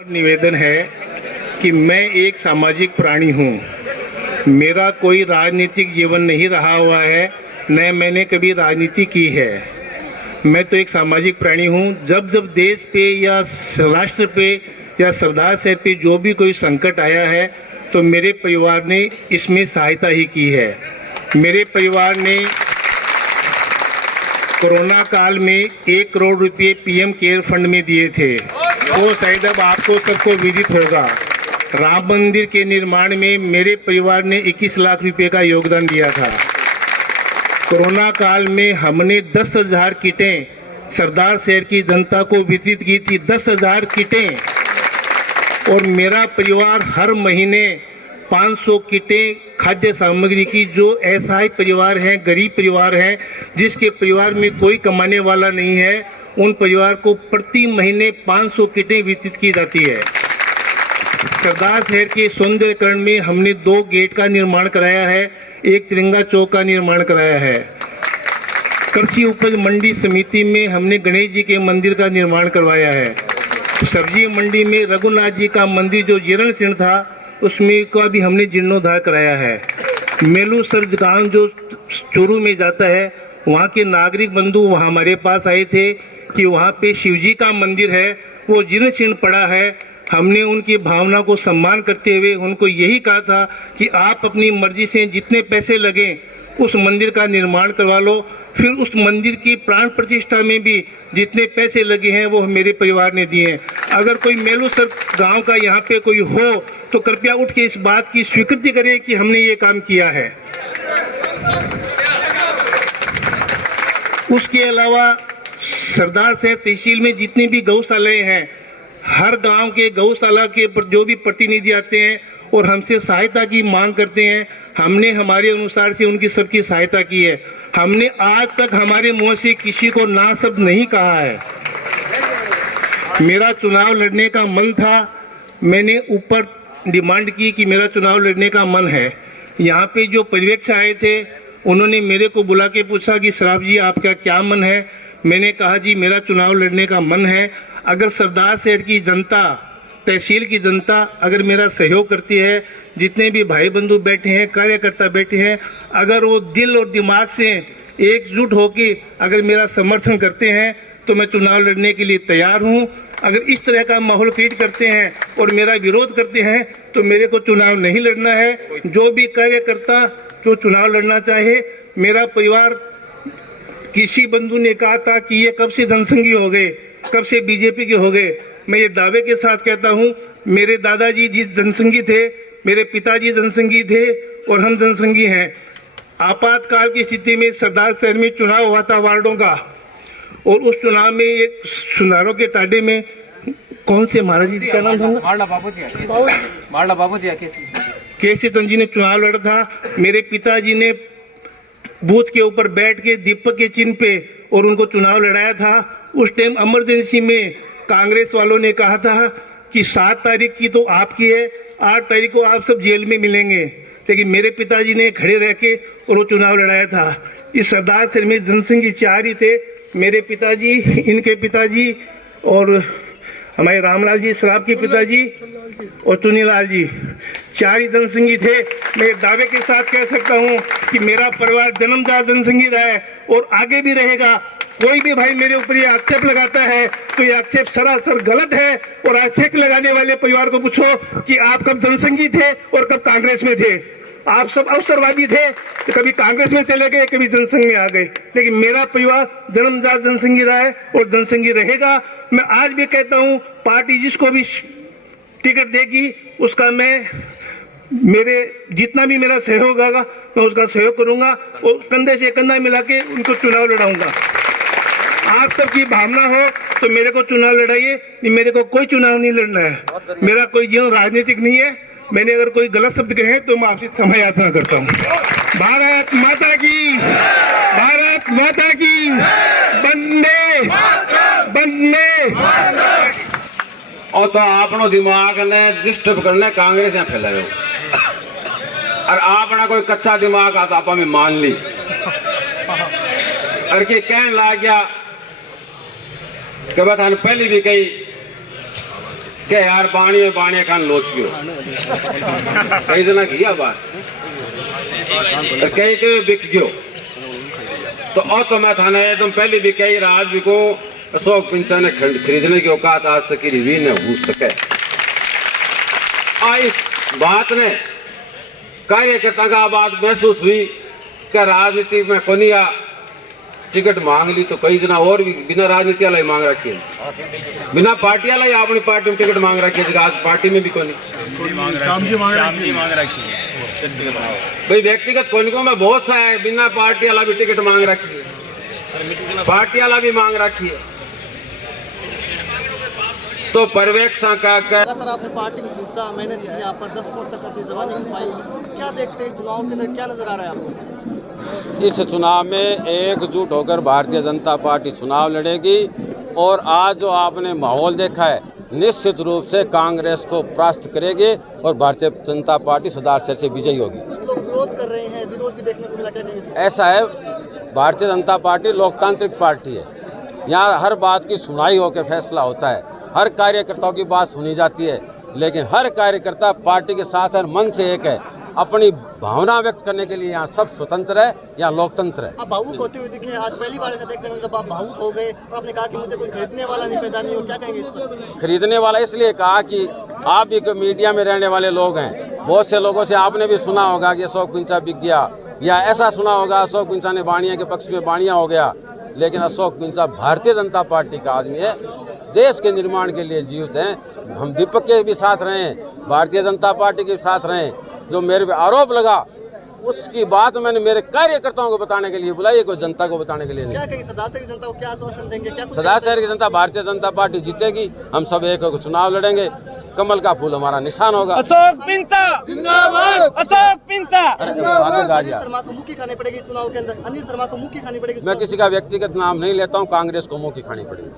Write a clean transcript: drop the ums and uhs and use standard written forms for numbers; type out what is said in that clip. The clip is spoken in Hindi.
निवेदन है कि मैं एक सामाजिक प्राणी हूँ। मेरा कोई राजनीतिक जीवन नहीं रहा हुआ है, न मैंने कभी राजनीति की है। मैं तो एक सामाजिक प्राणी हूँ। जब जब देश पे या राष्ट्र पे या सरदार साहब पे जो भी कोई संकट आया है तो मेरे परिवार ने इसमें सहायता ही की है। मेरे परिवार ने कोरोना काल में 1 करोड़ रुपए पीएम केयर फंड में दिए थे, वो शायद अब आपको सबको विदित होगा। राम मंदिर के निर्माण में मेरे परिवार ने 21 लाख रुपए का योगदान दिया था। कोरोना काल में हमने 10,000 किटें सरदार शहर की जनता को वितरित की थी, 10,000 किटें। और मेरा परिवार हर महीने 500 किटें खाद्य सामग्री की, जो असहाय परिवार हैं, गरीब परिवार हैं, जिसके परिवार में कोई कमाने वाला नहीं है, उन परिवार को प्रति महीने 500 किटें वितरित की जाती है। सरदार शहर के सौंदर्यकरण में हमने 2 गेट का निर्माण कराया है, 1 तिरंगा चौक का निर्माण कराया है। कृषि उपज मंडी समिति में हमने गणेश जी के मंदिर का निर्माण करवाया है। सब्जी मंडी में रघुनाथ जी का मंदिर जो जीर्ण शीर्ण था, उसमें का भी हमने जीर्णोद्धार कराया है। मेलू सर गांव जो चूरू में जाता है, वहाँ के नागरिक बंधु वहाँ हमारे पास आए थे कि वहाँ पे शिवजी का मंदिर है, वो जीर्ण शीर्ण पड़ा है। हमने उनकी भावना को सम्मान करते हुए उनको यही कहा था कि आप अपनी मर्जी से जितने पैसे लगे उस मंदिर का निर्माण करवा लो। फिर उस मंदिर की प्राण प्रतिष्ठा में भी जितने पैसे लगे हैं वो मेरे परिवार ने दिए हैं। अगर कोई मेलू सर गांव का यहाँ पे कोई हो तो कृपया उठ के इस बात की स्वीकृति करें कि हमने ये काम किया है। उसके अलावा सरदार शहर तहसील में जितनी भी गौशालाएं हैं, हर गांव के गौशाला के जो भी प्रतिनिधि आते हैं और हमसे सहायता की मांग करते हैं, हमने हमारे अनुसार से उनकी सबकी सहायता की है। हमने आज तक हमारे मुंह से किसी को ना शब्द नहीं कहा है। मेरा चुनाव लड़ने का मन था, मैंने ऊपर डिमांड की कि मेरा चुनाव लड़ने का मन है। यहाँ पे जो पर्यवेक्षक आए थे उन्होंने मेरे को बुला के पूछा कि सराफ जी आपका क्या मन है। मैंने कहा जी मेरा चुनाव लड़ने का मन है। अगर सरदार शहर की जनता, तहसील की जनता अगर मेरा सहयोग करती है, जितने भी भाई बंधु बैठे हैं, कार्यकर्ता बैठे हैं, अगर वो दिल और दिमाग से एकजुट होकर अगर मेरा समर्थन करते हैं तो मैं चुनाव लड़ने के लिए तैयार हूं। अगर इस तरह का माहौल क्रिएट करते हैं और मेरा विरोध करते हैं तो मेरे को चुनाव नहीं लड़ना है। जो भी कार्यकर्ता जो चुनाव लड़ना चाहे, मेरा परिवार, किसी बंधु ने कहा था कि ये कब से जनसंघी हो गए, कब से बीजेपी के हो गए। मैं ये दावे के साथ कहता हूँ, मेरे दादाजी जी जनसंघी थे, मेरे पिताजी जनसंघी थे और हम जनसंघी हैं। आपातकाल की स्थिति में सरदार शहर में चुनाव हुआ था वार्डों का, और उस चुनाव में एक सुनारों के टाडे में कौन से महाराज जी का नाम था, मारला बाबूजी केसी चंद जी ने चुनाव लड़ा था। मेरे पिताजी ने बूथ के ऊपर बैठ के दीपक के चिन्ह पे और उनको चुनाव लड़ाया था। उस टाइम इमरजेंसी में कांग्रेस वालों ने कहा था कि 7 तारीख की तो आपकी है, 8 तारीख को आप सब जेल में मिलेंगे, लेकिन मेरे पिताजी ने खड़े रह के और वो चुनाव लड़ाया था। इस सरदार शहर में जनसंघी 4 ही थे, मेरे पिताजी, इनके पिताजी और हमारे रामलाल जी सराफ के पिताजी और चुनीलाल जी, 4 ही जनसंघी थे। मैं दावे के साथ कह सकता हूँ कि मेरा परिवार जन्मजात जनसंघी रहा है और आगे भी रहेगा। कोई भी भाई मेरे ऊपर ये आक्षेप लगाता है तो ये आक्षेप सरासर गलत है। और आक्षेप लगाने वाले परिवार को पूछो कि आप कब जनसंघी थे और कब कांग्रेस में थे। आप सब अवसरवादी थे, तो कभी कांग्रेस में चले गए, कभी जनसंघ में आ गए, लेकिन मेरा परिवार जन्मजात जनसंघी रहा है और जनसंघी रहेगा। मैं आज भी कहता हूँ, पार्टी जिसको भी टिकट देगी उसका मैं, मेरे जितना भी मेरा सहयोग होगा मैं उसका सहयोग करूंगा और कंधे से कंधा मिला के उनको चुनाव लड़ाऊंगा। आप सबकी भावना हो तो मेरे को चुनाव लड़ाइए, मेरे को कोई चुनाव नहीं लड़ना है। मेरा कोई जीवन राजनीतिक नहीं है। मैंने अगर कोई गलत शब्द कहे तो मैं आपसे क्षमा याचना करता हूँ। भारत माता की, भारत माता की, वंदे वंदे। और तो आपनो दिमाग ने डिस्टर्ब करने कांग्रेस यहाँ फैलायो और आपना कोई कच्चा दिमाग आता आप में मान ली और के कहने लग गया कि बात पहले भी कही के यार बाणी कान लोच गयो कई जना किया बात कई के बिक गयो तो तो मैं थाने एकदम पहले भी कही आज भी को अशोक पिंचा ने खरीदने की औकात आज तक की रिवी न हो सके। इस बात ने कार्यकर्ता का बात महसूस हुई कि राजनीति में कोनिया टिकट मांग ली तो कई जना और भी बिना राजनीति वाला ही मांग रखी है, बिना पार्टी वाला ही अपनी पार्टी में टिकट मांग रखी है। आज पार्टी में भी कोनी भाई व्यक्तिगत कोनिकों में बहुत सा है, बिना पार्टी वाला भी टिकट मांग रखी है, पार्टी वाला भी मांग रखी है। तो पर्यवेक्षण का लगातार आपने पार्टी की चिंता मेहनत की, यहाँ पर 10 वोट तक अपनी जगह नहीं पाई, क्या देखते हैं इस चुनाव के अंदर, क्या नजर आ रहा है आपको? इस चुनाव में एकजुट होकर भारतीय जनता पार्टी चुनाव लड़ेगी और आज जो आपने माहौल देखा है निश्चित रूप से कांग्रेस को परास्त करेगी और भारतीय जनता पार्टी सुधार से विजयी होगी। कुछ लोग विरोध कर रहे हैं, विरोध भी देखने को मिला, क्या कहेंगे? ऐसा है, भारतीय जनता पार्टी लोकतांत्रिक पार्टी है, यहाँ हर बात की सुनाई होकर फैसला होता है, हर कार्यकर्ताओं की बात सुनी जाती है, लेकिन हर कार्यकर्ता पार्टी के साथ है, मन से एक है, अपनी भावना व्यक्त करने के लिए यहाँ सब स्वतंत्र है, यहाँ लोकतंत्र है। आप भावुक होते हुए दिखे, आज पहली बार ऐसा देखने को मिला जब आप भावुक हो गए और आपने कहा कि मुझे कोई खरीदने वाला नहीं पैदा नहीं हो, क्या कहेंगे इस पर? खरीदने वाला इसलिए कहा कि आप भी मीडिया में रहने वाले लोग हैं, बहुत से लोगों से आपने भी सुना होगा कि अशोक पिंचा बिक गया, या ऐसा सुना होगा अशोक पिंचा ने बाणिया के पक्ष में बाणिया हो गया, लेकिन अशोक पिंचा भारतीय जनता पार्टी का आदमी है, देश के निर्माण के लिए जीवित हैं। हम दीपक के भी साथ रहे, भारतीय जनता पार्टी के साथ रहे। जो मेरे पे आरोप लगा उसकी बात मैंने मेरे कार्यकर्ताओं को बताने के लिए बुलाई, कोई जनता को बताने के लिए नहीं। क्या कहेंगे सदा शहर की जनता को, क्या आश्वासन देंगे? क्या सदा शहर की जनता, भारतीय जनता पार्टी जीतेगी, हम सब एक होकर चुनाव लड़ेंगे, कमल का फूल हमारा निशान होगा। अशोक पिंचा जिंदाबाद, अशोक पिंचा अनिल शर्मा को मुक्की खानी पड़ेगी इस चुनाव के अंदर, अनिल शर्मा को मुक्की खानी पड़ेगी। मैं किसी का व्यक्तिगत नाम नहीं लेता हूँ, कांग्रेस को मुँह की खानी पड़ेगी।